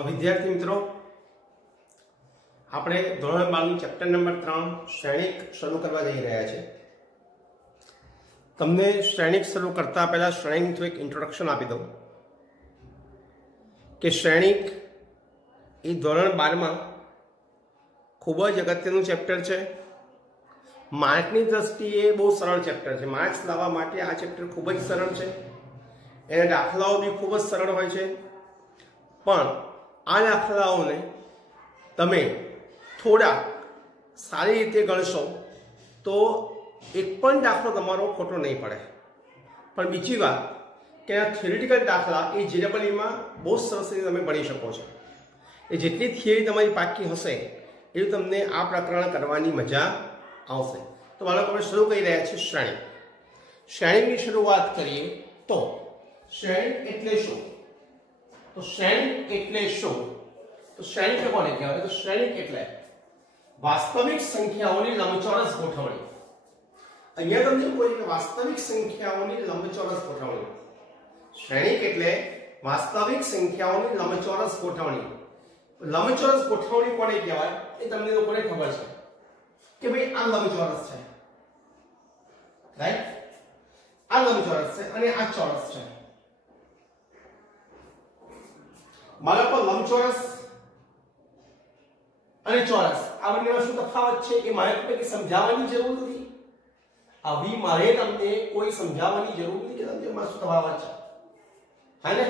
વિદ્યાર્થી મિત્રો, આપણે ધોરણ 12 ચેપ્ટર નંબર 3 શ્રેણિક શરૂ કરવા જઈ રહ્યા છે। તમને શ્રેણિક શરૂ કરતા પહેલા શ્રેણિકનું એક ઇન્ટ્રોડક્શન આપી દઉં કે શ્રેણિક એ ધોરણ 12માં ખૂબ જ અગત્યનું ચેપ્ટર છે। માર્કની દ્રષ્ટિએ બહુ સરળ ચેપ્ટર છે। માર્ક્સ લાવવા માટે આ ચેપ્ટર ખૂબ જ સરળ છે। એના દાખલાઓ બી ખૂબ જ સરળ હોય છે, પણ આ દાખલાઓને તમે થોડા સારી રીતે ગણશો તો એક પણ દાખલો તમારો ખોટો નહીં પડે। પણ બીજી વાત કે આ થિયરિટિકલ દાખલા એ જીડબલ્યુમાં બહુ સરસ રીતે તમે ભણી શકો છો। એ જેટલી થિયરી તમારી પાકી હશે એટલું તમને આ પ્રકરણ કરવાની મજા આવશે। તો બાળકો આપણે શરૂ કરી રહ્યા છીએ શ્રેણિક। શ્રેણિકની શરૂઆત કરીએ તો શ્રેણિક એટલે શું? તો શ્રેણિક એટલે શું? તો શ્રેણિક કોને કહેવાય? તો શ્રેણિક એટલે વાસ્તવિક સંખ્યાઓની લંબચોરસ ગોઠવણી। અહીંયા તમને કોઈ કે વાસ્તવિક સંખ્યાઓની લંબચોરસ ગોઠવણી। શ્રેણિક એટલે વાસ્તવિક સંખ્યાઓની લંબચોરસ ગોઠવણી। લંબચોરસ ગોઠવણી કોને કહેવાય એ તમને લોકોને ખબર છે કે ભાઈ આ લંબચોરસ છે, રાઈટ? આ લંબચોરસ છે અને આ ચોરસ છે। બાળકો, લંબચોરસ અને ચોરસ આ બંનેમાં શું તફાવત છે એ મારે તમને સમજાવવાની જરૂર નથી। આવી મારે તમને કોઈ સમજાવવાની જરૂર નથી કે તમને એમાં શું તફાવત છે, હા ને?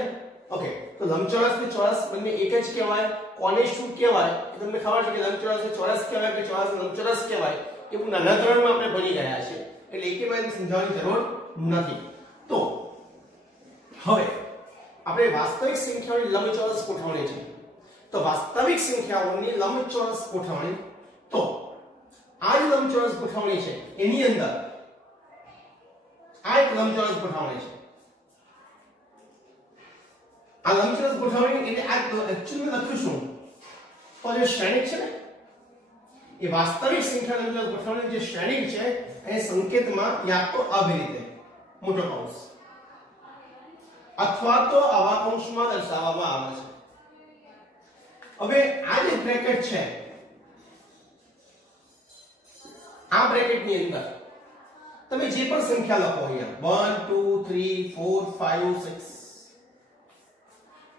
ઓકે, તો લંબચોરસ ને ચોરસ બંને એક જ કહેવાય। કોને શું કહેવાય એ તમને ખબર છે કે લંબચોરસ ને ચોરસ કહેવાય કે ચોરસ લંબચોરસ કહેવાય એ હું નાના ધોરણમાં આપણે ભણી ગયા છે, એટલે એકે બાદ સમજાવવાની જરૂર નથી। તો હવે આપણે વાસ્તવિક સંખ્યાઓની લંબચોરસ ગોઠવણી છે, તો વાસ્તવિક સંખ્યાઓની લંબચોરસ ગોઠવણી, તો આ જે લંબચોરસ ગોઠવણી છે એની અંદર આ એક લંબચોરસ ગોઠવણી છે। આ લંબચોરસ ગોઠવણી એટલે આ એક્ચ્યુઅલી લખ્યું શું? તો જે શ્રેણિક છે ને એ વાસ્તવિક સંખ્યા લંબચોરસ ગોઠવણી જે શ્રેણિક છે એ સંકેતમાં યા તો આવી રીતે મોટો કૌંસ અથવા તો આવા કૌંસમાં દર્શાવવામાં આવે છે। હવે આ જે બ્રેકેટ છે, આ બ્રેકેટની અંદર તમે જે પણ સંખ્યા લખો અહીંયા 1 2 3 4 5 6,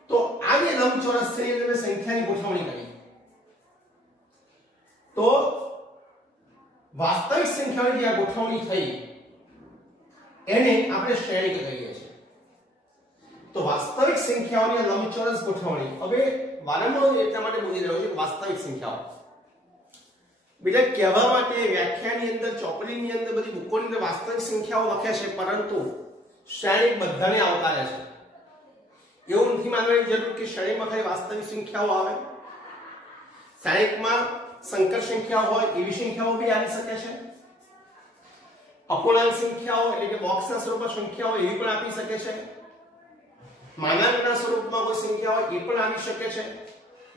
તો આ જે લંબચોરસ છે એ તમે સંખ્યાની ગોઠવણી કરી, તો વાસ્તવિક સંખ્યાની જે આ ગોઠવણી થઈ એને આપણે શ્રેણિક કહીએ છીએ। તો વાસ્તવિક સંખ્યાઓની લંબચોરસ ગોઠવણી, હવે વારંવાર એટલા માટે બોલી રહ્યો છું કે વાસ્તવિક સંખ્યાઓ બીજા કહેવા માટે વ્યાખ્યાની અંદર ચોપડીની અંદર બધી બુકોની અંદર વાસ્તવિક સંખ્યાઓ લખે છે, પરંતુ શ્રેણિક બધાને આવકારે છે। એવું નથી માનવાની જરૂર કે શ્રેણિકમાં ખાલી વાસ્તવિક સંખ્યાઓ આવે। શ્રેણિકમાં સંકર સંખ્યાઓ હોય એવી સંખ્યાઓ બી આવી શકે છે। અપૂર્ણાંક સંખ્યાઓ એટલે કે બોક્સના સ્વરૂપમાં સંખ્યાઓ એવી પણ આપી શકે છે। માનાંકના સ્વરૂપમાં કોઈ સંખ્યા હોય એ પણ આવી શકે છે।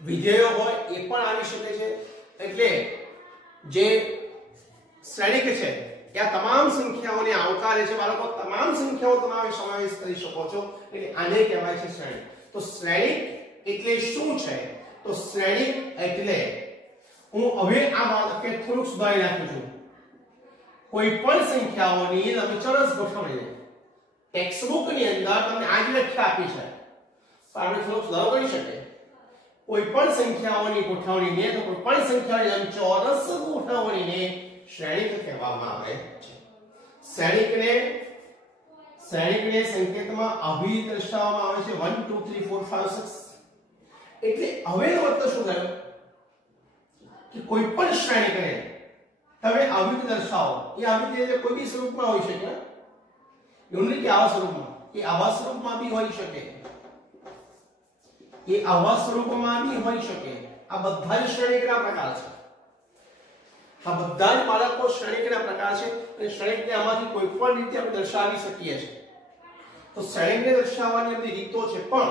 વિધેયો હોય એ પણ આવી શકે છે। એટલે જે શ્રેણિક છે એ આ તમામ સંખ્યાઓને આવકારે છે। બાળકો, તમામ સંખ્યાઓ તમે સમાવેશ કરી શકો છો, એટલે આને કહેવાય છે શ્રેણિક। તો શ્રેણિક એટલે શું છે? તો શ્રેણિક એટલે, હું હવે આ વાક્ય થોડુંક સુધારી નાખું છું, કોઈ પણ સંખ્યાઓની લંબચોરસ ગોઠવણી ટેક્સ્ટબુક ની અંદર તમને આ જ વ્યાખ્યા આપી છે, તો આપણે થોડુંક સુધારો કરી શકીએ। કોઈ પણ સંખ્યાઓની ગોઠવણીને, તો કોઈ પણ સંખ્યાની લંબચોરસ ગોઠવણીને શ્રેણિક કહેવામાં આવે છે। શ્રેણિકને સંકેતમાં આવી દર્શાવવામાં આવે છે 1 2 3 4 5 6। એટલે હવેનો મતલબ શું થયો કે કોઈ પણ શ્રેણિકને તમે આવી રીતે દર્શાવો, એ આવી રીતે કોઈ બી સ્વરૂપમાં હોઈ શકે, એવું નહીં કે આવા સ્વરૂપમાં, એ આવા સ્વરૂપમાં બી હોઈ શકે, એ આવા સ્વરૂપમાં બી હોઈ શકે। આ બધા જ શ્રેણિકના પ્રકાર છે। આ બધા જ બાળકો શ્રેણિકના પ્રકાર છે, અને શ્રેણિકને આમાંથી કોઈ પણ રીતે આપણે દર્શાવી શકીએ છીએ। તો શ્રેણિકને દર્શાવવાની બધી રીતો છે, પણ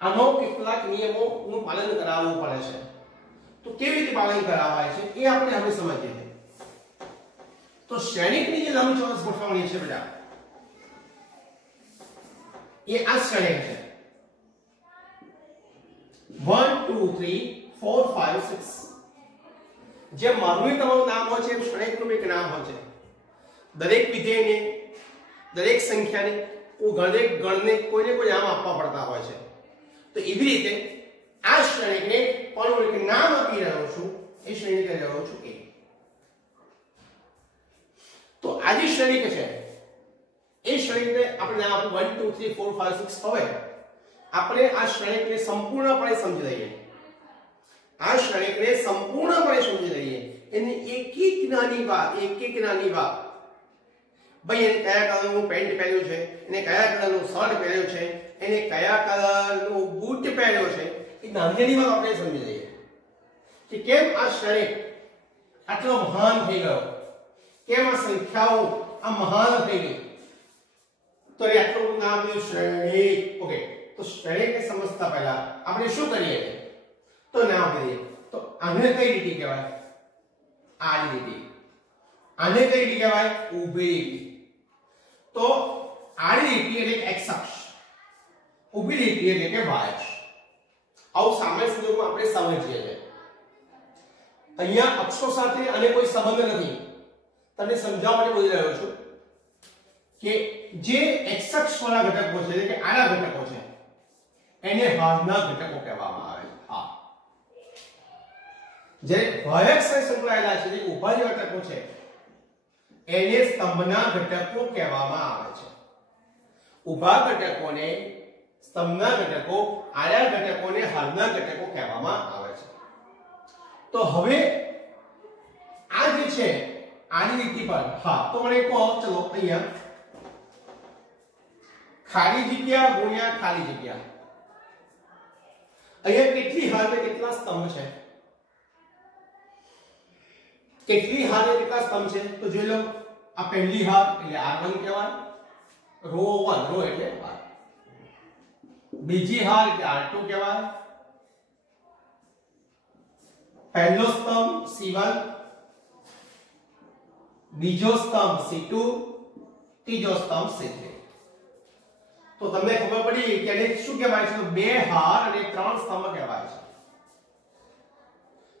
આમાં કેટલાક નિયમોનું પાલન કરાવવું પડે છે। તો કેવી રીતે પાલન કરાવાય છે એ આપણે હવે સમજીએ। તો શ્રેણિકની જે લંબચોરસ ગોઠવણી છે બેટા, એ આ શ્રેણિક છે। 3 4 5 6 જે મારું તમારું નામ હોય છે એમ શ્રેણીકનું એક નામ હોય છે. દરેક વિધેયને દરેક સંખ્યાને દરેક ગણને કોઈને કોઈ નામ આપવા પડતા હોય છે. તો એવી રીતે આ શ્રેણીકને પણ હું એક નામ આપી રહ્યો છું. એ શ્રેણી કહી રહ્યો છું A. તો આ જે શ્રેણીક છે એ શ્રેણીકને આપણે નામ આપ્યું 1 2 3 4 5 6. હવે આપણે આ શ્રેણીકને સંપૂર્ણપણે સમજી લઈએ. આ શ્રેણીકને સંપૂર્ણપણે સમજી લઈએ. એની એક એક નાની વાત ભાઈ એને કયા કલરનું પેન્ટ પહેર્યું છે, એને કયા કલરનું શર્ટ પહેર્યું છે, એને કયા કલરનું બૂટ પહેર્યો છે, એ નાની નાની વાત આપણે સમજી લઈએ કે કેમ આ શ્રેણીક આટલો મહાન થઈ ગયો, કેમ આ સંખ્યાઓ આ મહાન થઈ ગઈ. તો એ આટલું નામ છે શ્રેણીક. ઓકે, તો શ્રેણીકને સમજતા પહેલા આપણે શું કરીએ તો નામ આપી દઈએ. તો આને કઈ લીટી કહેવાય? આડી લીટી. આને કઈ લીટી કહેવાય? ઊભી લીટી. તો આડી લીટી એટલે x અક્ષ, ઊભી લીટી એટલે કે y અક્ષ. આવું સામાન્ય સંદર્ભમાં આપણે સમજીએ છીએ. અહીંયા અક્ષો સાથે આને કોઈ સંબંધ નથી. તમને સમજાવવા માટે બોલી રહ્યો છું કે જે x અક્ષ વાળા ઘટકો છે એટલે કે આડા ઘટકો છે એને હારના ઘટકો કહેવામાં આવે છે. હા, જે y અક્ષ સાથે સંકળાયેલા છે જે ઊભા જે ઘટકો છે એને સ્તંભના ઘટકો કહેવામાં આવે છે. ઊભા ઘટકોને સ્તંભના ઘટકો, આડા ઘટકોને હારના ઘટકો કહેવામાં આવે છે. તો હવે આ જે છે આની લીટી પર, હા, તો મને કહો, ચલો અહીંયા ખાલી જગ્યા ગુણ્યા ખાલી જગ્યા. અહીંયા કેટલી હાર ને કેટલા સ્તંભ છે? કેટલી હાર ને કેટલા સ્તંભ છે? તો જોઈ લો. આ પહેલી હાર એટલે R1 કહેવાય, રો 1, રો એટલે હાર. બીજી હાર એટલે R2 કહેવાય. પહેલો સ્તંભ C1, બીજો સ્તંભ C2, ત્રીજો સ્તંભ C3. તો તમને ખબર પડી કે એને શું કહેવાય છે? બે હાર અને ત્રણ સ્તંભ કહેવાય છે.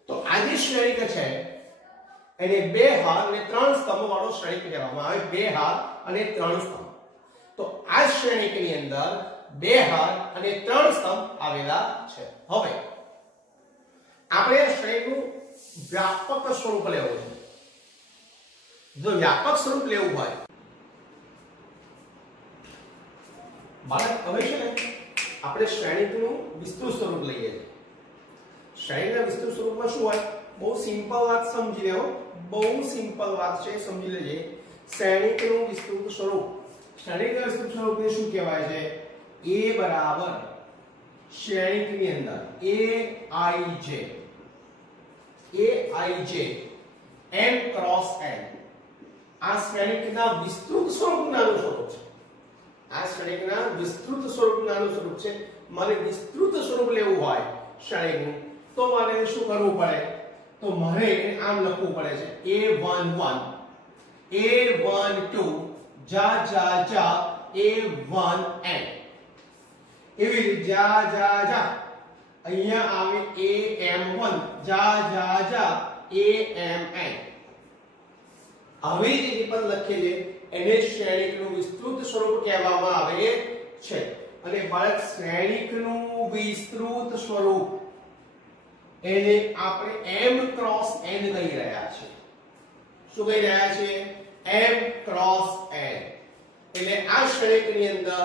તો આ જે શ્રેણીક છે એને બે હાર અને ત્રણ સ્તંભ વાળો શ્રેણીક કહેવામાં આવે. બે હાર અને ત્રણ સ્તંભ. તો આ શ્રેણીકની અંદર બે હાર અને ત્રણ સ્તંભ આવેલા છે. હવે આપણે શ્રેણીકનું વ્યાપક સ્વરૂપ લેવું છે. જો વ્યાપક સ્વરૂપ લેવું હોય બાળક, હવે છે ને આપણે શ્રેણીકનું વિસ્તૃત સ્વરૂપ લઈએ છીએ. શ્રેણીના વિસ્તૃત સ્વરૂપમાં શું હોય? બહુ સિમ્પલ વાત સમજી લેવો. બહુ સિમ્પલ વાત છે, સમજી લેજે. શ્રેણીકનું વિસ્તૃત સ્વરૂપ, શ્રેણીકના વિસ્તૃત સ્વરૂપને શું કહેવાય છે? A બરાબર શ્રેણીકની અંદર Aij m ક્રોસ n. આ શ્રેણીકના વિસ્તૃત સ્વરૂપનું સ્વરૂપ છે. આ શ્રેણીકના વિસ્તૃત સ્વરૂપનું સ્વરૂપ છે. મારે વિસ્તૃત સ્વરૂપ લેવું હોય શ્રેણીકનું તો મારે શું કરવું પડે? તો મારે આમ લખવું પડે છે A11 A12 જા A1n. એવી રીતે જા અહીંયા આવે AM1 જા AMN. આવી રીતે પણ લખીએ છીએ એને શ્રેણીકનું વિસ્તૃત સ્વરૂપ કહેવામાં આવે છે. અને બાળક શ્રેણીકનું વિસ્તૃત સ્વરૂપ એને આપણે m ક્રોસ n કહી રહ્યા છીએ. શું કહી રહ્યા છીએ? m cross n. એટલે આ શ્રેણીકની અંદર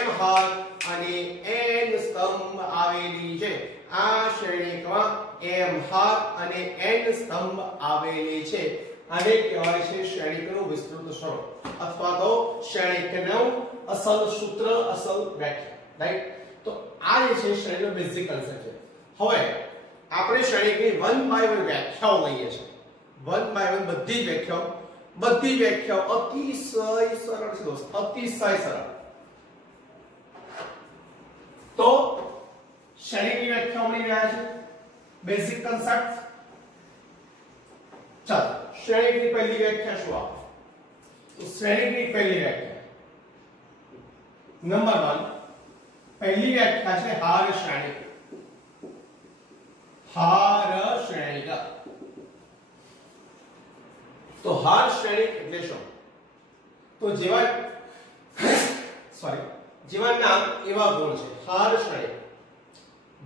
m હાર અને n સ્તંભ આવેલી છે. આ શ્રેણીકમાં m હાર અને n સ્તંભ આવેલી છે. આને કહેવાય છે શ્રેણીકનું વિસ્તૃત સ્વરૂપ અથવા તો શ્રેણીકનું અસલ સૂત્ર, અસલ વ્યાખ્યા. રાઈટ? તો આ જે છે શ્રેણીનો બેઝિક કન્સેપ્ટ છે. હવે આપણે શ્રેણીકની 1 બાય 1 વ્યાખ્યાઓ લઈએ છીએ. 1 બાય 1 બધી વ્યાખ્યાઓ અતિશય સરળ છે દોસ્ત, અતિશય સરળ. તો શ્રેણીની વ્યાખ્યાઓ મળી રહ્યા છે, બેઝિક કન્સેપ્ટ. ચાલો, શ્રેણીકની પહેલી વ્યાખ્યા શું આપે? તો શ્રેણીકની પહેલી વ્યાખ્યા નંબર 1, પહેલી વ્યાખ્યા છે હાર શ્રેણીક. હાર શ્રેણિક. તો હાર શ્રેણિક એટલે શું? તો જેવા નામ એવા ગુણ છે. હાર શ્રેણિક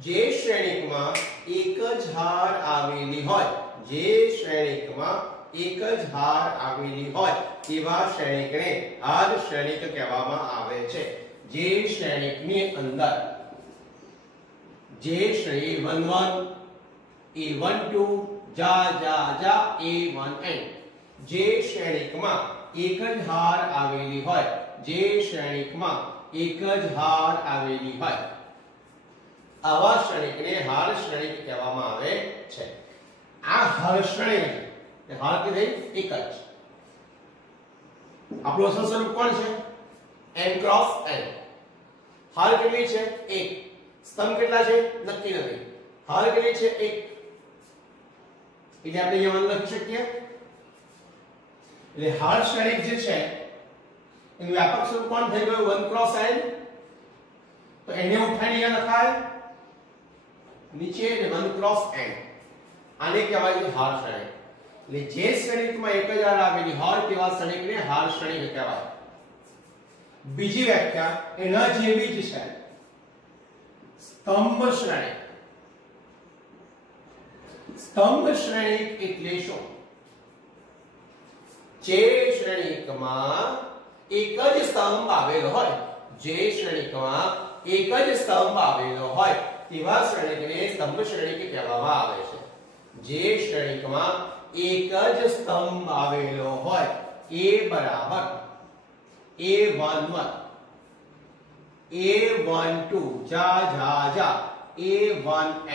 જે શ્રેણિકમાં એક જ હાર આવેલી હોય, જે શ્રેણિકમાં એક જ હાર આવેલી હોય તેવા શ્રેણિકને હાર શ્રેણિક કહેવામાં આવે છે. જે શ્રેણિકની અંદર જે શ્રેણી A11 A12 જા જા જા A1n જે શ્રેણિકમાં એક જ હાર આવેલી હોય, જે શ્રેણિકમાં એક જ હાર આવેલી હોય આવા શ્રેણિકને હાર શ્રેણિક કહેવામાં આવે છે. આ હાર શ્રેણિક હાર કે એક જ આપણું અસલ સ્વરૂપ કોણ છે? n cross n. હાર કેટલી છે? 1. સ્તંભ કેટલા છે? નક્કી નથી. હાર કેટલી છે? 1. એટલે આપણે અહીંયા લખી શકીએ. એટલે હાર શ્રેણિક જે છે એનું વ્યાપક સ્વરૂપ કોણ થઈ ગયું? 1 ક્રોસ n. તો એને ઉઠાઈને અહીંયા લખાય નીચે 1 ક્રોસ n. આને કહેવાય છે હાર શ્રેણિક. એટલે જે શ્રેણિકમાં એક જ હાર આવેલી હોય તેવા શ્રેણિકને હાર શ્રેણિક કહેવાય. બીજી વ્યાખ્યા એના જેવી જ છે. સ્તંભ શ્રેણિક. સ્તંભ શ્રેણિક એટલે શું? જે શ્રેણિકમાં એક જ સ્તંભ આવેલો હોય, જે શ્રેણિકમાં એક જ સ્તંભ આવેલો હોય તેવા શ્રેણિકને સ્તંભ શ્રેણિક કહેવામાં આવે છે. જે શ્રેણિકમાં એક જ સ્તંભ આવેલો હોય A બરાબર A11 A12 જા જા જા A1n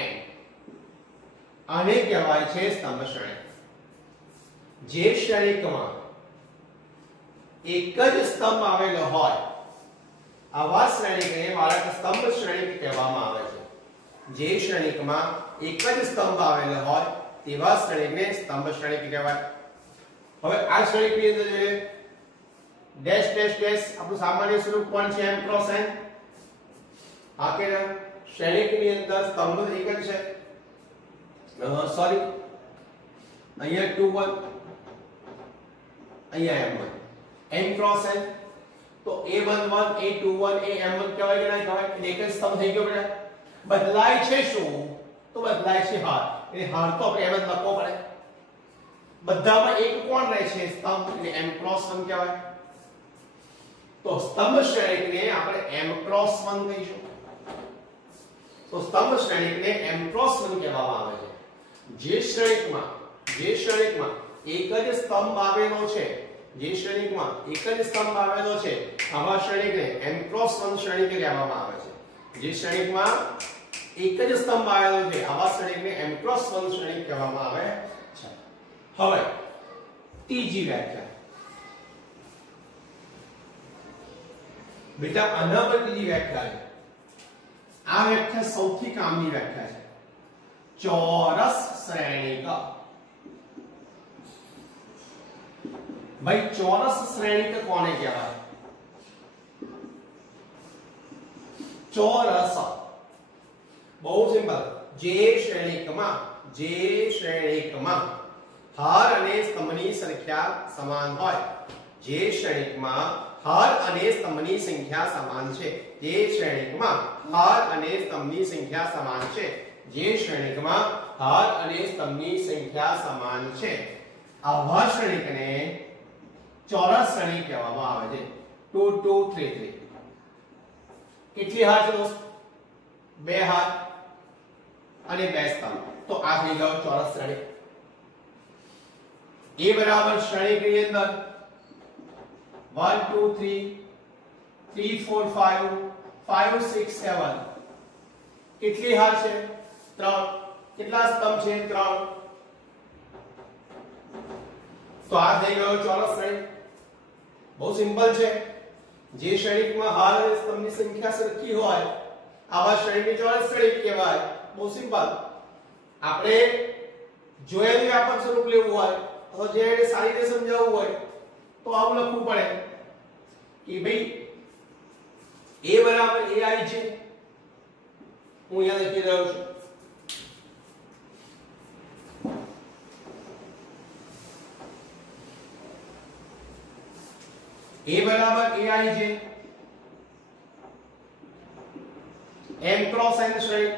આને કહેવાય છે સ્તંભ શ્રેણિક. જે શ્રેણિકમાં એક જ સ્તંભ આવેલો હોય આવા શ્રેણિકને વાળક સ્તંભ શ્રેણિક કહેવામાં આવે છે. જે શ્રેણિકમાં એક જ સ્તંભ આવેલો હોય તેવા શ્રેણિકને સ્તંભ શ્રેણિક કહેવાય. હવે આ શ્રેણિકની અંદર જોઈએ ડેશ ડેશ ડેશ આપણું સામાન્ય સ્વરૂપ કોણ છે? m cross n. આ કે શ્રેણિકની અંદર સ્તંભ એક જ છે. સોરી અહીંયા 2 1 અહીંયા m1 m ક્રોસ n. તો A11 A21 AM1 કહેવાય કે ના કહેવાય? એક જ સ્તંભ થઈ ગયો બેટા. બદલાય છે શું? તો બદલાય છે હાર. એટલે હાર તો આપણે એમ જ લખવો પડે. બધામાં એક કોણ રહે છે? સ્તંભ. એટલે m ક્રોસ 1 કહેવાય. તો સ્તંભ શ્રેણિકને આપણે m ક્રોસ 1 કહીશું. તો સ્તંભ શ્રેણિકને m ક્રોસ 1 કહેવામાં આવે છે. જે શ્રેણિકમાં એક જ સ્તંભ આવેલો છે, જે શ્રેણિકમાં એક જ સ્તંભ આવેલો છે આવા શ્રેણિકને m ક્રોસ 1 શ્રેણિક કહેવામાં આવે છે. જે શ્રેણિકમાં એક જ સ્તંભ આવેલો છે આવા શ્રેણિકને m ક્રોસ 1 શ્રેણિક કહેવામાં આવે છે. હવે ત્રીજી વ્યાખ્યા બેટા આના પર ત્રીજી વ્યાખ્યા છે. આ વ્યાખ્યા સૌથી કામની વ્યાખ્યા છે. ચોરસ શ્રેણિક. ભાઈ ચોરસ શ્રેણિક કોને કહેવાય? ચોરસ બહુ સિમ્પલ. જે શ્રેણિકમાં હાર અને સ્તંભની સંખ્યા સમાન હોય, જે શ્રેણિકમાં હાર અને સ્તંભની સંખ્યા સમાન છે, જે શ્રેણિકમાં હાર અને સ્તંભની સંખ્યા સમાન છે, જે શ્રેણિકમાં હાર અને સ્તંભની સંખ્યા સમાન છે આવા શ્રેણિકને ચોરસ શ્રેણિક કહેવામાં આવે છે. 2 2 3 3 કેટલી હાર છે દોસ્ત? 2 હાર અને 2 સ્તંભ. તો આ થઈ ગયો ચોરસ શ્રેણિક. A બરાબર શ્રેણિકની અંદર 1 2 3 3 4 5 5 6 7 કેટલી હાર છે? 3. કેટલા સ્તંભ છે? 3. તો આ થઈ ગયો ચોરસ શ્રેણિક. બહુ સિમ્પલ છે. જે શ્રેણિકમાં હાર અને સ્તંભની સંખ્યા સરખી હોય આવા શ્રેણિકને ચોરસ શ્રેણિક કહેવાય. બહુ સિમ્પલ. આપણે જોયેલું વ્યાપક સ્વરૂપ લેવું હોય તો જે સારી રીતે સમજાવવું હોય તો આવું લખવું પડે કે ભાઈ A બરાબર AI છે. હું અહીંયા લખી રહ્યો છું. a બરાબર aij m ક્રોસ n શ્રેણિક.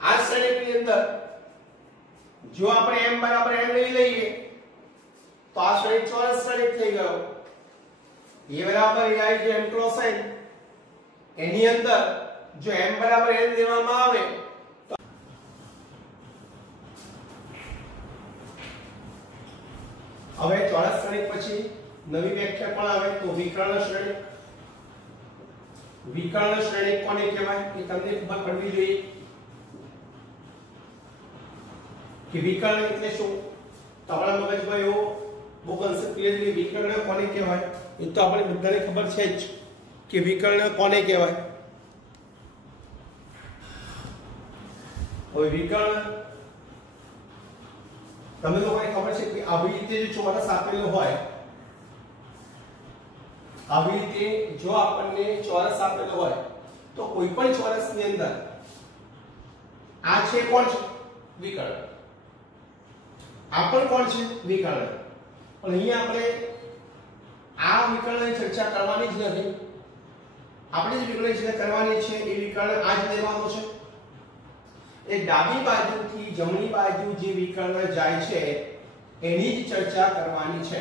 આ શ્રેણિકની અંદર જો આપણે m બરાબર n લઈ લઈએ તો આ શ્રેણિક ચોરસ શ્રેણિક થઈ ગયો. a બરાબર aij m ક્રોસ n એની અંદર જો m બરાબર n લેવામાં આવે તો હવે ચોરસ શ્રેણિક પછી નવી વ્યાખ્યા પણ આવે તો વિકર્ણ શ્રેણિક. વિકર્ણ શ્રેણિક કોને કહેવાય એ તમને ખબર પડવી જોઈએ કે વિકર્ણ એટલે શું. તમારા મગજમાં એવો બહુ કન્સેપ્ટ ક્લિયર છે વિકર્ણ કોને કહેવાય. એ તો આપણે બધાને ખબર છે જ કે વિકર્ણ કોને કહેવાય. હવે વિકર્ણ તમને લોકોને ખબર છે કે આવી રીતે જો ચોરસ આપેલો હોય, આવી રીતે જો આપણને ચોરસ આપેલો હોય તો કોઈ પણ ચોરસની અંદર આ છે કોણ છે વિકર્ણ, આ પણ કોણ છે વિકર્ણ. પણ અહીંયા આપણે આ વિકર્ણની ચર્ચા કરવાની જ નથી. આપણે જે વિકર્ણની ચર્ચા કરવાની છે એ વિકર્ણ આ જ લેવાનો છે. એ ડાબી બાજુથી જમણી બાજુ જે વિકર્ણ જાય છે એની જ ચર્ચા કરવાની છે.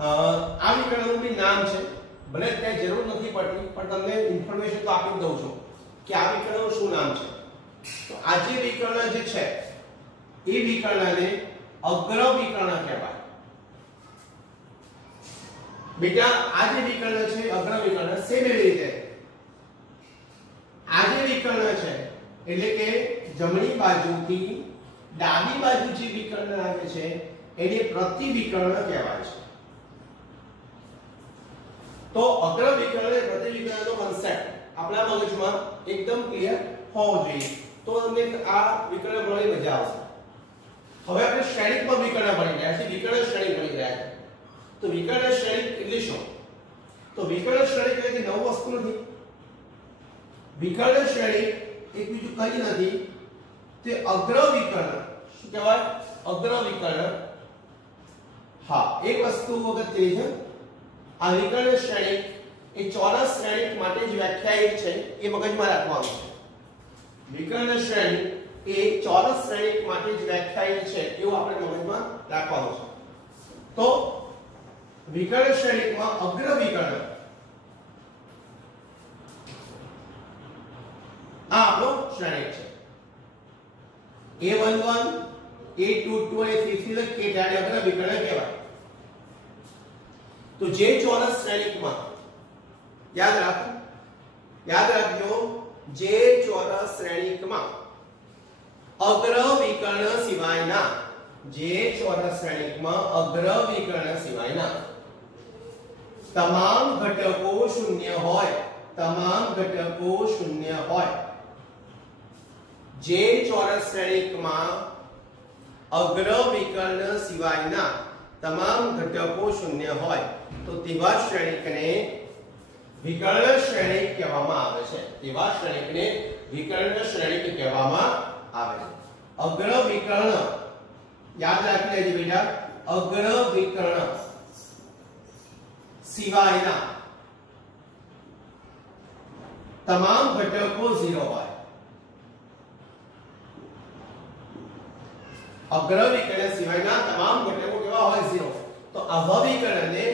આ વિકર્ણનું બી નામ છે, ભલે ત્યાં જરૂર નથી પડતી પણ તમને ઇન્ફોર્મેશન તો આપી દઉં છું કે આ વિકર્ણનું શું નામ છે. તો આ જે વિકર્ણ જે છે એ વિકર્ણને અગ્ર વિકર્ણ કહેવાય. બેટા આ જે વિકર્ણ છે અગ્ર વિકર્ણ સેમ એવી રીતે આ જે વિકર્ણ છે એટલે કે જમણી બાજુથી ડાબી બાજુ જે વિકર્ણ આવે છે એને પ્રતિવિકર્ણ કહેવાય છે. તો અગ્ર વિકર્ણ અને પ્રતિવિકર્ણનો કોન્સેપ્ટ આપણા મગજમાં એકદમ ક્લિયર હોવો જોઈએ તો તમને આ વિકર્ણ ભણવાની મજા આવશે. હવે આપણે શ્રેણિકમાં વિકર્ણ ભણી રહ્યા છીએ, વિકર્ણ શ્રેણિક ભણી રહ્યા છીએ. તો વિકર્ણ શ્રેણિક એટલે શું? તો વિકર્ણ શ્રેણિક એટલે કે નવું વસ્તુ નથી. વિકર્ણ શ્રેણિક એક બીજું કંઈ નથી તે અગ્ર વિકર્ણ. શું કહેવાય? અગ્ર વિકર્ણ. હા, એક વસ્તુ અગત્યની છે. આ વિકર્ણ શ્રેણિક એ ચોરસ શ્રેણિક માટે જ વ્યાખ્યાયિત છે એ મગજમાં રાખવાનું છે. વિકર્ણ શ્રેણિક એ ચોરસ શ્રેણિક માટે જ વ્યાખ્યાયિત છે એવું આપણે મગજમાં રાખવાનું છે. તો વિકર્ણ શ્રેણિકમાં અગ્ર વિકર્ણ આ આપણો શ્રેણિક છે. a11 a22 અને 33 લખીએ ત્યારે અગ્ર વિકર્ણ કહેવાય. તો જે ચોરસ શ્રેણિકમાં યાદ રાખજો જે ચોરસ શ્રેણિકમાં અગ્ર વિકર્ણ સિવાયના તમામ ઘટકો શૂન્ય હોય જે ચોરસ શ્રેણિકમાં અગ્ર વિકર્ણ સિવાયના તમામ ઘટકો શૂન્ય હોય તો તેવા શ્રેણિકને વિકર્ણ શ્રેણિક કહેવામાં આવે છે. અગ્ર વિકર્ણ યાદ રાખી લેજો બેટા. અગ્ર વિકર્ણ સિવાયના તમામ ઘટકો 0 હોય. અગ્ર વિકર્ણ સિવાયના તમામ ઘટકો કેવા હોય? 0. તો આવા વિકર્ણને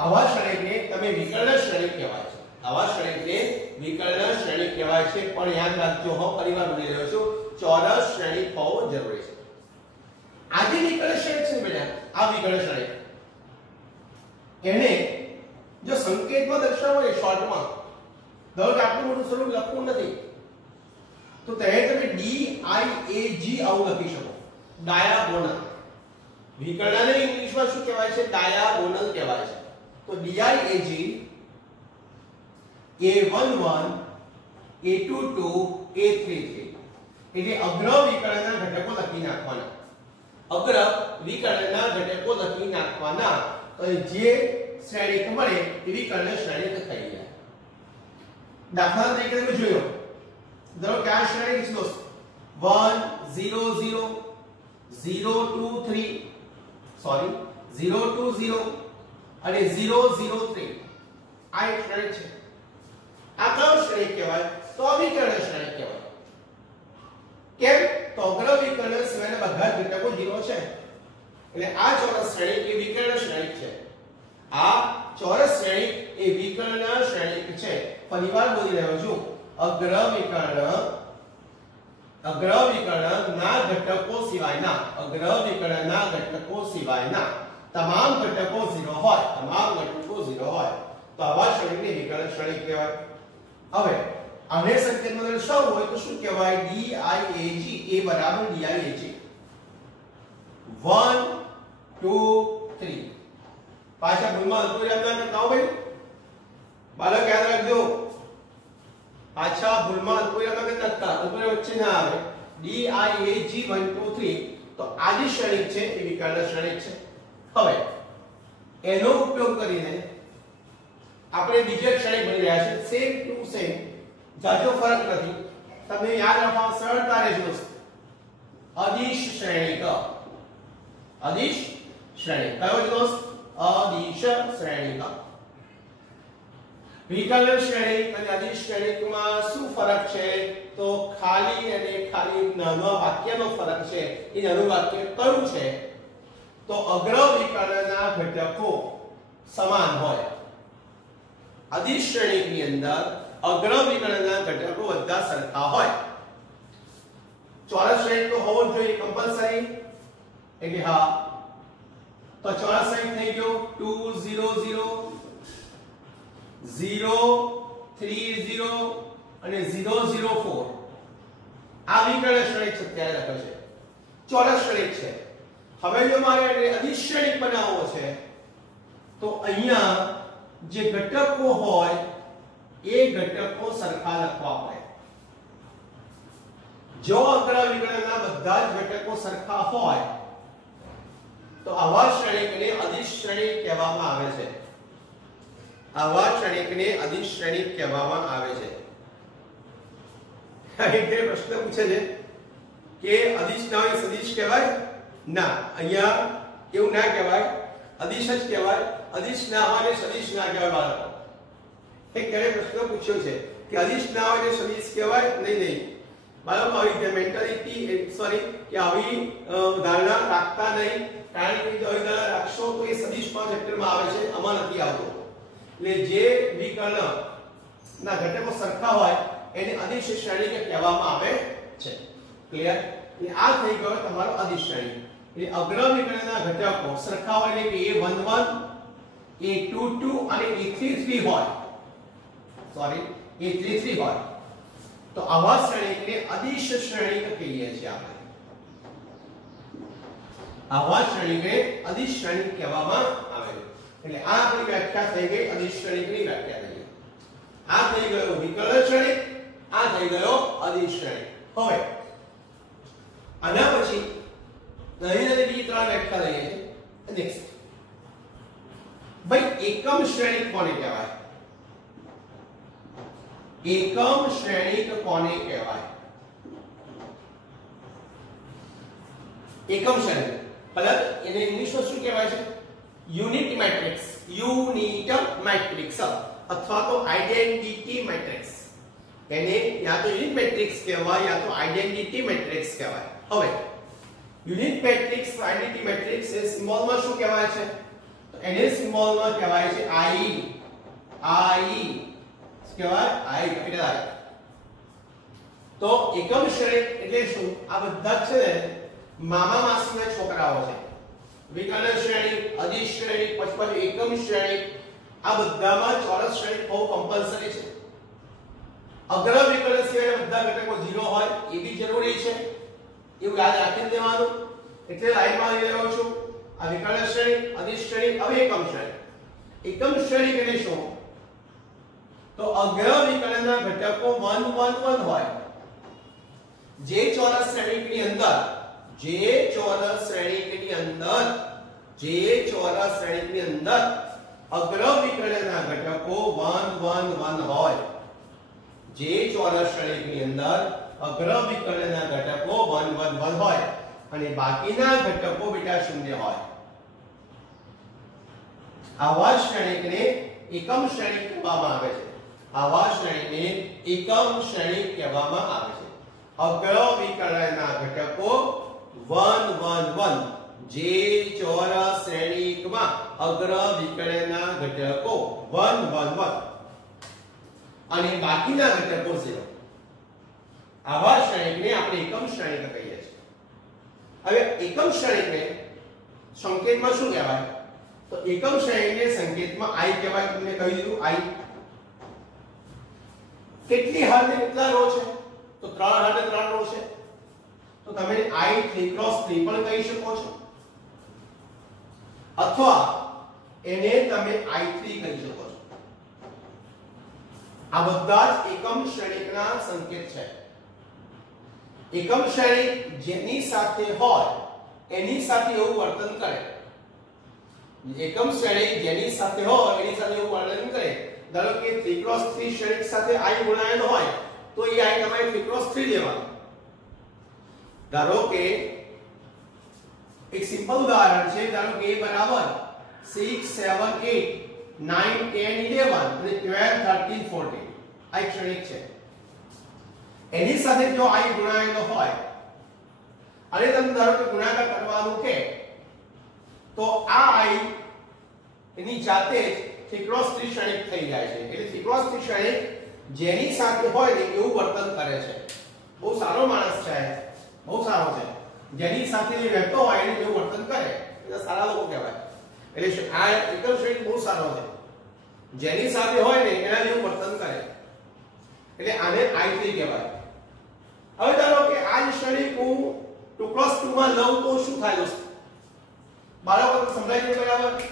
આવા શ્રેણિકને તમે વિકર્ણ શ્રેણિક કહેવાય છે. વિકર્ણ શ્રેણિક કહેવાય છે. પણ યાદ રાખજો હો, પરિવાર ભૂલી રહ્યો છું, ચોરસ શ્રેણિક હોવો જરૂરી છે. આ જે વિકર્ણ શ્રેણિક છે બેટા, આ વિકર્ણ શ્રેણિક એને જો સંકેતમાં દર્શાવો એ શોર્ટમાં ધારો કે આટલું મોટું સ્વરૂપ લખવું નથી તો ત્યારે તમે DIAG આવું લખી શકો. ડાયાગોનલ. વિકર્ણને ઇંગ્લિશમાં શું કહેવાય છે? ડાયાગોનલ કહેવાય છે. તો DIAG A11 A22 A33 એટલે અગ્ર વિકર્ણના ઘટકો લખી નાખવાના. તો જે શ્રેણિક મળે એ વિકર્ણ શ્રેણિક થઈ જાય. દાખલા તરીકે તમે જોયો ધારો કે આ શ્રેણિક છે દોસ્ત 1 0 0 0 2 3 સોરી 0 2 0 અને 0 0 3 આ એક શ્રેણી છે. આ કયો શ્રેણી કહેવાય? તો અવિકર્ણ શ્રેણી કહેવાય. કેમ? તો અગ્ર વિકર્ણ સિવાયના બધા જ ઘટકો 0 છે. એટલે આ ચોરસ શ્રેણી એ વિકર્ણ શ્રેણી છે. આ ચોરસ શ્રેણી એ વિકર્ણ શ્રેણી છે. ફરીવાર બોલી રહ્યો છું. અગ્ર વિકર્ણના ઘટકો સિવાયના તમામ ઘટકો 0 હોય, તો આવા શ્રેણીને વિકર્ણ શ્રેણી કહેવાય. હવે આને સંકેતમાં દર્શાવવું હોય તો શું કહેવાય? DIAG A બરાબર DIAG 1 2 3. પાછા ભૂલમાં અલ્પવિરામ ના કરતા હો ભાઈ, બાળક યાદ રાખજો. પાછા ભૂલમાં અલ્પવિરામ ના કરતા, અલ્પવિરામ વચ્ચે ના આવે. DIAG 1 2 3 તો આ જે શ્રેણી છે એ વિકર્ણ શ્રેણી છે. હવે એનો ઉપયોગ કરીને આપણે બીજી શ્રેણી ભણી રહ્યા છે. સેમ ટુ સેમ, જાજો ફરક નથી. તમે યાદ રાખવા સરળતા રહેજો. અદિશ શ્રેણી કયો દોસ્ત? અદિશ શ્રેણી. વિકર્ણ શ્રેણી અને અદિશ શ્રેણીમાં શું ફરક છે? તો ખાલી અને ખાલી નાના વાક્યનો ફરક છે. એ નાનું વાક્ય કયું છે? તો અગ્ર વિકર્ણના ઘટકો સમાન હોય. અદિશ શ્રેણીની અંદર અગ્ર વિકર્ણના ઘટકો બધા સરખા હોય. ચોરસ શ્રેણી તો હોવો જોઈએ કમ્પલસરી. એટલે હા, તો ચોરસ શ્રેણી થઈ ગયો 2 0 0 0 3 0 અને 0 0 4. આ વિકર્ણ શ્રેણી છે, ત્યારે લખે છે. ચોરસ શ્રેણી છે. હવે જો મારે અદિશ શ્રેણી બનાવવો છે તો અહીંયા જે ઘટકો હોય એ ઘટકો સરખા લખવા પડે. જો અગ્ર વિકર્ણના બધા જ ઘટકો સરખા હોય તો આવા શ્રેણીકને અદિશ શ્રેણી કહેવામાં આવે છે. એક પ્રશ્ન પૂછે છે કે અદિશ ના હોય સદિશ કહેવાય? ના, અહીંયા એવું ના કહેવાય, અદિશ જ કહેવાય. અદિશ ના હોય ને સદિશ ના કહેવાય. બાળકો એક જણે પ્રશ્ન પૂછ્યો છે કે અદિશ ના હોય ને સદિશ કહેવાય? નહીં. બાળકો આવી મેન્ટાલિટી કે આવી ધારણા રાખતા નહીં. કારણ કે જો આવી ધારણા રાખશો તો એ સદિશ 5 ચેપ્ટરમાં આવે છે, આમાં નથી આવતો. એટલે જે વિકર્ણ ના ઘટકો સરખા હોય એને અદિશ શ્રેણી કહેવામાં આવે છે. ક્લિયર? એટલે આ થઈ ગયો તમારો અદિશ શ્રેણી. એટલે અગ્ર વિકર્ણના ઘટકો સરખા હોય એટલે કે A11 A22 અને A33 હોય. સોરી, A33 હોય તો આવા શ્રેણીને અદિશ શ્રેણી કહીએ છીએ આપણે. આવા શ્રેણીને અદિશ શ્રેણી કહેવામાં આવે. એટલે આ આપણી વ્યાખ્યા થઈ ગઈ અદિશ શ્રેણીની વ્યાખ્યા થઈ ગઈ. આ થઈ ગયો વિકર્ણ શ્રેણી, આ થઈ ગયો અદિશ શ્રેણી. હવે આના પછી બીજી 3 વ્યાખ્યા લઈએ છીએ. નેક્સ્ટ ભાઈ એકમ શ્રેણી કોને કહેવાય? એકમ શ્રેણી કોને કહેવાય? એકમ શ્રેણી મતલબ એને ઇંગ્લિશમાં શું કહેવાય છે? યુનિટ મેટ્રિક્સ અથવા તો આઇડેન્ટિટી મેટ્રિક્સ. એને યા તો યુનિટ મેટ્રિક્સ કહેવાય યા તો આઇડેન્ટિટી મેટ્રિક્સ કહેવાય. હવે યુનિટ મેટ્રિક્સ આઇડેન્ટિટી મેટ્રિક્સ એ સિમ્બોલમાં શું કહેવાય છે? તો એને સિમ્બોલમાં કહેવાય છે I કહેવાય I કેપિટલ I. તો એકમ શ્રેણી એટલે શું? આ બધા છે ને મામા માસીના છોકરાઓ છે. વિકર્ણ શ્રેણી, અદિશ શ્રેણી, પછી એકમ શ્રેણી, આ બધામાં ચોરસ શ્રેણી બહુ કમ્પલસરી છે. અગ્ર વિકર્ણ સિવાય બધા ઘટકો 0 હોય એ બી જરૂરી છે. એવું યાદ રાખી દેવાનું. એટલે લાઈનમાં લઈ રહ્યો છું. આ વિકર્ણ શ્રેણી, અદિશ શ્રેણી, હવે એકમ શ્રેણી. એકમ શ્રેણી એટલે શું? તો અગ્ર વિકર્ણના ઘટકો 1 1 1 હોય. જે ચોરસ શ્રેણીની અંદર અગ્ર વિકર્ણના ઘટકો 1 1 1 હોય. જે ચોરસ શ્રેણીની અંદર અગ્ર વિકર્ણના ઘટકો 1 1 1 હોય અને બાકીના ઘટકો બેટા શૂન્ય હોય. આવા શ્રેણીકને એકમ શ્રેણીક કહેવામાં આવે છે. આવા શ્રેણીને એકમ શ્રેણીક કહેવામાં આવે છે. અગ્ર વિકર્ણના ઘટકો 1 1 1 જે ચોરસ શ્રેણીકમાં અગ્ર વિકર્ણના ઘટકો 1 1 1 અને બાકીના ઘટકો 0. આવા શ્રેણીકને આપણે એકમ શ્રેણીક કહીએ છીએ. હવે એકમ શ્રેણીકને સંકેતમાં શું કહેવાય? તો એકમ શ્રેણીકને સંકેતમાં i કહેવાય. તમને કહી દીધું i. કેટલી હદ ને કેટલા રો છે? તો 3 હદ 3 રો છે. તો તમે i 3x3 પણ કહી શકો છો, અથવા એને તમે i3 કહી શકો છો. આ બધા જ એકમ શ્રેણીકના સંકેત છે. એકમ શ્રેણીક જેની સાથે હોય એની સાથે એવું વર્તન કરે. એકમ શ્રેણીક જેની સાથે હોય એની સાથે એવું વર્તન કરે. ધારો કે 3x3 શ્રેણીક સાથે i ગુણાયેલો હોય તો એ i તમારે 3x3 લેવાનો. ધારો કે એક સિમ્પલ ઉદાહરણ છે. ધારો કે a બરાબર 6 7 8 9 10 11 અને 12 13 14 આ એક શ્રેણીક છે. એની સાથે જો i ગુણાયેલો હોય અને તમે ધારો કે ગુણાકાર કરવાનું કે તો આ i એની જાતે જ 3x3 શ્રેણીક થઈ જાય છે. એટલે 3x3 શ્રેણીક જેની સાથે હોય ને એવું વર્તન કરે છે. બહુ સારો માણસ છે, બહુ સારો છે. જેની સાથે રહેતો હોય એને એવું વર્તન કરે એટલે સારા લોકો કહેવાય. એટલે આ એકમ શ્રેણીક બહુ સારો છે. જેની સાથે હોય ને એના જેવું વર્તન કરે એટલે આને i3 કહેવાય. હવે ધારો કે આ શ્રેણીક હું 2x2 માં લઉં તો શું થાય દોસ્તો? બાળકો સમજાય છે બરાબર?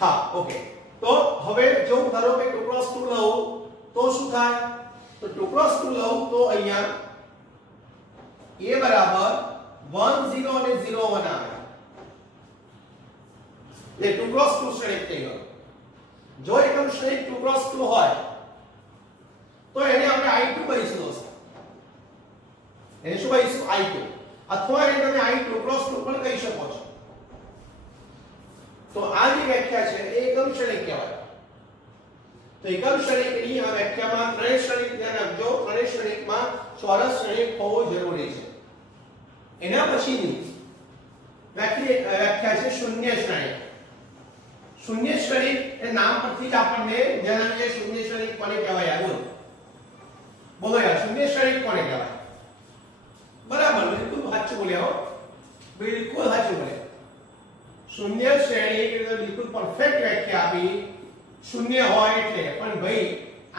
હા, ઓકે. તો હવે જો ધારો કે 2x2 લઉં તો શું થાય? તો 2x2 લઉં તો અહીંયા a બરાબર 1 0 અને 0 1 આવે. એ 2x2 શ્રેણીક થઈ ગયો. જો એકમ શ્રેણીક 2x2 હોય તો એને આપણે i2 કહીશું દોસ્તો. એને શું કહીશું? i2. અથવા એને તમે i2x2 પણ કહી શકો છો. તો આ જે વ્યાખ્યા છે એ એકમ શ્રેણીક કહેવાય. તો એકમ શ્રેણીકની આ વ્યાખ્યામાં ત્રણેય શ્રેણીક ધ્યાન રાખજો. ત્રણેય શ્રેણીકમાં ચોરસ શ્રેણીક હોવો જરૂરી છે. એના પછીની વ્યાખ્યા છે શૂન્ય શ્રેણીક. શૂન્ય શ્રેણીક એ નામ પરથી જ આપણને ધ્યાન આવે શૂન્ય શ્રેણીક કોને કહેવાય? બોલો બોલો યાર, શૂન્ય શ્રેણીક કોને કહેવાય? બરાબર, બિલકુલ સાચું બોલ્યા હો, બિલકુલ સાચું બોલ્યા. શૂન્ય શ્રેણીક એટલે બિલકુલ પરફેક્ટ વ્યાખ્યા આપી. શૂન્ય હોય એટલે પણ ભાઈ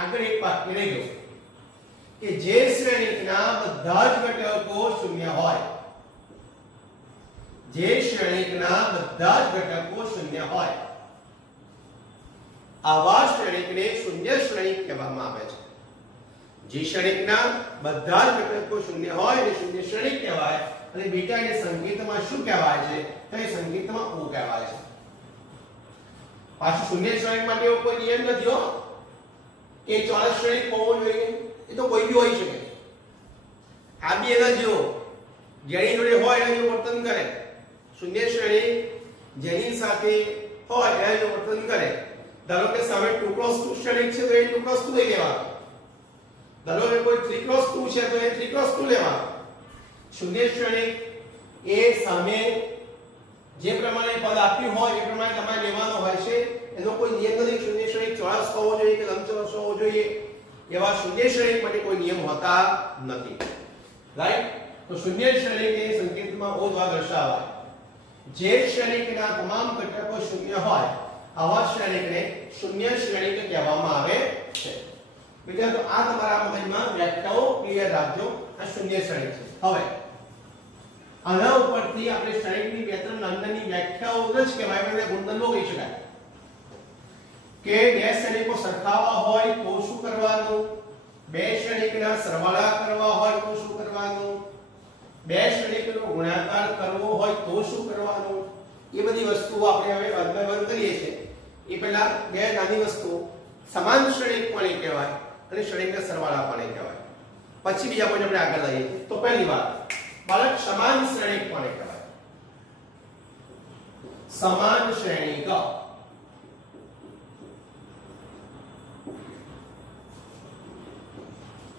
આગળ એક વાક્ય રહી ગયું કે જે શ્રેણીકના બધા જ ઘટકો શૂન્ય હોય. જે શ્રેણીકના બધા જ ઘટકો શૂન્ય હોય આવા શ્રેણીકને શૂન્ય શ્રેણીક કહેવામાં આવે છે. જે શ્રેણીકના બધા જ ઘટકો શૂન્ય હોય એને શૂન્ય શ્રેણીક કહેવાય. અને બીટા ને સંકેતમાં શું કહેવાય છે? તો એ સંકેતમાં o કહેવાય છે. પાછું શૂન્ય શ્રેણીક માટે એવો કોઈ નિયમ નથી હો કે ચોરસ શ્રેણીક હોવો જોઈએ. એ તો કોઈ બી હોઈ શકે. આ બી એના જેવો જેની જોડે હોય એના જેવું વર્તન કરે. શૂન્ય શ્રેણીક જેની સાથે હોય એના જેવું વર્તન કરે. ધારો કે સામે 2x2 શ્રેણીક છે તો એ 2x2 લઈ લેવાનો. ધારો કે કોઈ 3x2 છે તો એ 3x2 લેવાનો. શૂન્ય શ્રેણીક એ સામે જે પ્રમાણે પદ આપ્યું હોય એ પ્રમાણે તમારે લેવાનો હોય છે. એનો કોઈ નિયમ નથી શૂન્ય શ્રેણીક ચોરસ હોવો જોઈએ કે લંબચોરસ હોવો જોઈએ. એવા શૂન્ય શ્રેણીક માટે કોઈ નિયમ હોતા નથી. રાઈટ? તો શૂન્ય શ્રેણીક એ સંકેતમાં o દ્વારા દર્શાવાય. જે શ્રેણીકના તમામ ઘટકો શૂન્ય હોય આવા શ્રેણીકને શૂન્ય શ્રેણીક કહેવામાં આવે છે. બીજા તો આ તમારા મગજમાં વ્યાખ્યાઓ ક્લિયર રાખજો. આ શૂન્ય શ્રેણીક છે. હવે આના ઉપરથી આપણે શ્રેણીકની બે ત્રણ અંદરની વ્યાખ્યાઓ જ કહેવાય એટલે ગુણધર્મો કહી શકાય કે બે શ્રેણીકો સરખાવવા હોય તો શું કરવાનું? બે શ્રેણીકના સરવાળા કરવા હોય તો શું કરવાનું? બે શ્રેણીકનો ગુણાકાર કરવો હોય તો શું કરવાનું? એ બધી વસ્તુઓ આપણે હવે અધ્યયન કરીએ છીએ. એ પહેલા બે નાની વસ્તુઓ સમાન શ્રેણીક કોને કહેવાય અને શ્રેણીકના સરવાળા કોને કહેવાય. પછી બીજા પોઈન્ટ આપણે આગળ લઈએ. તો પહેલી વાત बालक समान श्रेणिक कोने कहेवाय? समान श्रेणिक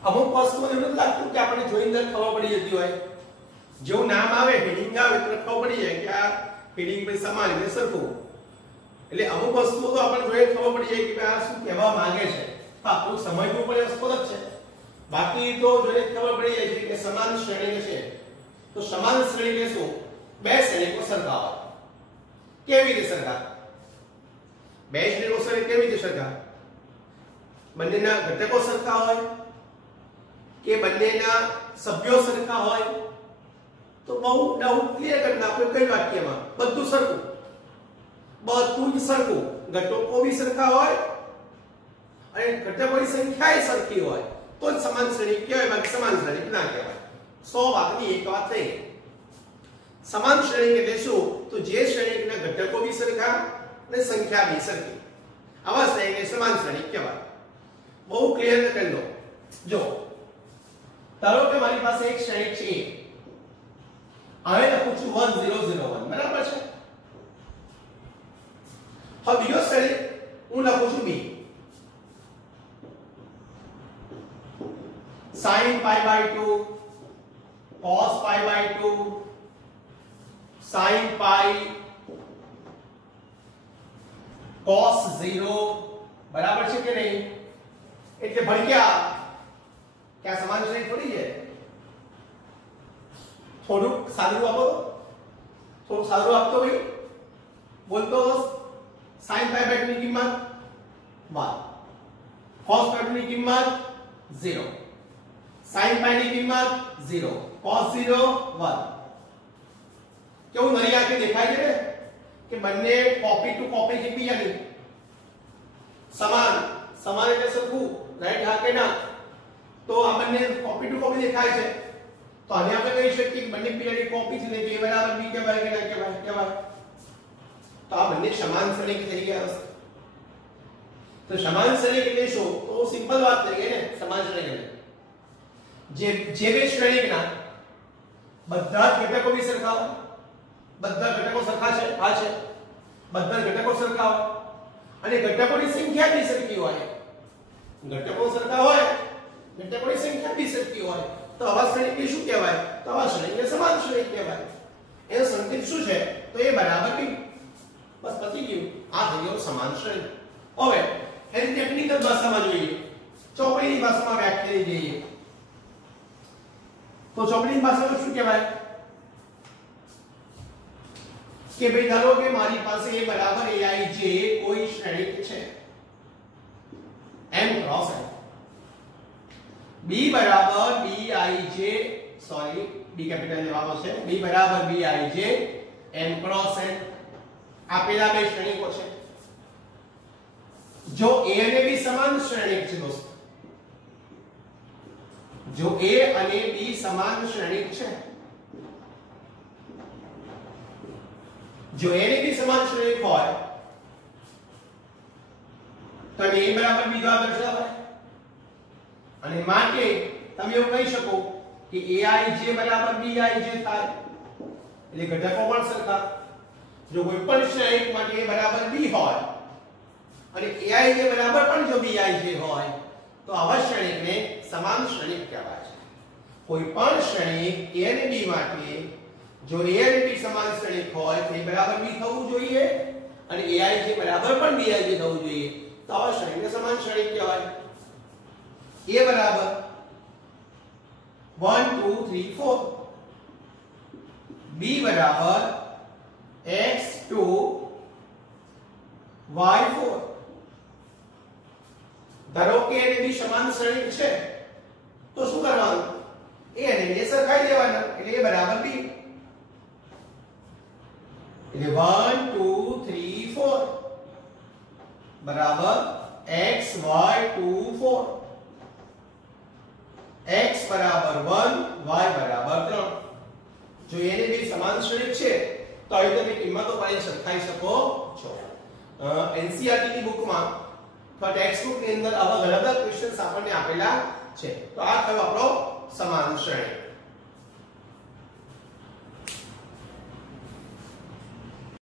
अमुक वस्तु એવું લાગતું કે આપણે જોઈને ખબર પડી જતી હોય, જેવું નામ આવે હેડિંગ આવે તો ખબર પડી જાય કે આ હેડિંગ પર સમાન એટલે સરખું, એટલે અમુક વસ્તુઓ તો આપણે જોઈએ ખબર પડી જાય કે આ શું કહેવા માંગે છે. હા, થોડું સમજવું પડે વસ્તુ જ છે, બાકી તો જોઈને ખબર પડી જાય છે કે સમાન શ્રેણી છે. તો સમાન શ્રેણી શું? બે શ્રેણીકો સરખા હોય. કેવી રીતે સરખા? બે શ્રેણીકો સરખા કેવી રીતે સરખા? બંનેના ઘટકો સરખા હોય કે બંનેના સભ્યો સરખા હોય? તો બહુ ડાઉટ ક્લિયર કરી નાખો કઈ વાક્યમાં બધું સરખું, બધું જ સરખું, ઘટકો બી સરખા હોય અને ઘટકોની સંખ્યા સરખી હોય તો જ સમાન શ્રેણી કહેવાય, બાકી સમાન શ્રેણી ના કહેવાય. 100 વાતની એક વાત થઈ. સમાન શ્રેણી એટલે શું? તો જે શ્રેણીના ઘટકો બી સરખા અને સંખ્યા બી સરખી, આવા શ્રેણીને સમાન શ્રેણી કહેવાય. બહુ ક્લિયર કરી લો. જો ધારો કે મારી પાસે એક શ્રેણી છે, હવે લખું છું 1001, બરાબર છે. હવે બીજો શ્રેણી હું લખું છું b, sin pi/2 cos pi/2 sin pi cos 0, બરાબર છે કે નહીં? એટલે ભડક્યા क्या समान श्रेणी थोड़ी है? थोड़ू सादू आपो, थोड़ू सादू आपतो भाई बोलतो sin pi/2 ની કિંમત 1, cos pi/2 ની કિંમત 0, sin pi ની કિંમત 0, cos 0 1. કેવું નરી આંખે દેખાય છે કે બંને કોપી ટુ કોપી એકબીજાની સમાન. સમાન એટલે સરખું, રાઈટ? હા કે ના? તો આ બંને કોપી ટુ કોપી દેખાય છે, તો આને આપણે કહી શકીએ કે બંને પીરિયડની કોપી છે, એટલે a બરાબર b કહેવાય કે ના કહેવાય? કહેવાય. તો આ બંને સમાન શ્રેણી થઈ ગયા. તો સમાન શ્રેણી એટલે શું? તો સિમ્પલ વાત થઈ ગઈ ને. સમાન શ્રેણી જે બે શ્રેણીના બધા ઘટકો બી સરખા હોય, બધા ઘટકો સરખા છે, આ છે, બધા ઘટકો સરખા હોય અને ઘટકોની સંખ્યા બી સરખી હોય. ઘટકો સરખા હોય, ઘટકોની સંખ્યા બી સરખી હોય, તો આવા શ્રેણીને શું કહેવાય? તો આવા શ્રેણીને સમાન શ્રેણી કહેવાય. એનો સંકેત શું છે? તો a બરાબર b. બસ પતી ગયું. આ થઈ ગયો સમાન શ્રેણી. હવે એની ટેકનિકલ ભાષામાં જોઈએ, ચોપડીની ભાષામાં વ્યાખ્યાયિત જોઈએ. તો ચોપડીની ભાષામાં શું કહેવાય? કે ભાઈ ધારો કે મારી પાસે a બરાબર aij કોઈ શ્રેણી છે m ક્રોસ n, b બરાબર bij, સોરી b કેપિટલ લેવાનો છે, b બરાબર bij m ક્રોસ n આપેલા બે શ્રેણીકો છે. જો a અને b સમાન શ્રેણીક છે દોસ્તો, જો a અને b સમાન શ્રેણીક છે, જો a અને b સમાન શ્રેણીક હોય તો a બરાબર b દ્વારા દર્શાવાય. અને માટે તમે એવું કહી શકો કે aij બરાબર bij થાય, એટલે ઘટકો પણ સરખા. જો કોઈ પણ શ્રેણીક માટે a બરાબર b હોય અને aij બરાબર પણ જો bij હોય તો આવા શ્રેણીકને સમાન શ્રેણીક કહેવાય છે. કોઈ પણ શ્રેણીક a અને b માટે જો a અને b સમાન શ્રેણીક હોય તો a બરાબર b થવું જોઈએ અને aij બરાબર પણ bij થવું જોઈએ, તો આવા શ્રેણીકને સમાન શ્રેણીક કહેવાય. a બરાબર 1 2 3 4, b બરાબર x2 y4. ધારો કે a અને b સમાન શ્રેણીક છે તો શું કરવાનું? a અને b સરખાઈ દેવાના, એટલે a બરાબર b. એટલે 1 2 3 4 બરાબર x y 2 4, x બરાબર 1 y બરાબર 3. જો a અને b સમાન શ્રેણીક છે તો અહીં તમે કિંમતો પાડી સરખાઈ શકો છો. એનસીઈઆરટી ની બુકમાં અથવા ટેક્સ્ટ બુક ની અંદર આવા ઘણા બધા ક્વેશ્ચન્સ આપણને આપેલા છે. તો આ થયો આપણો સમાન શ્રેણી.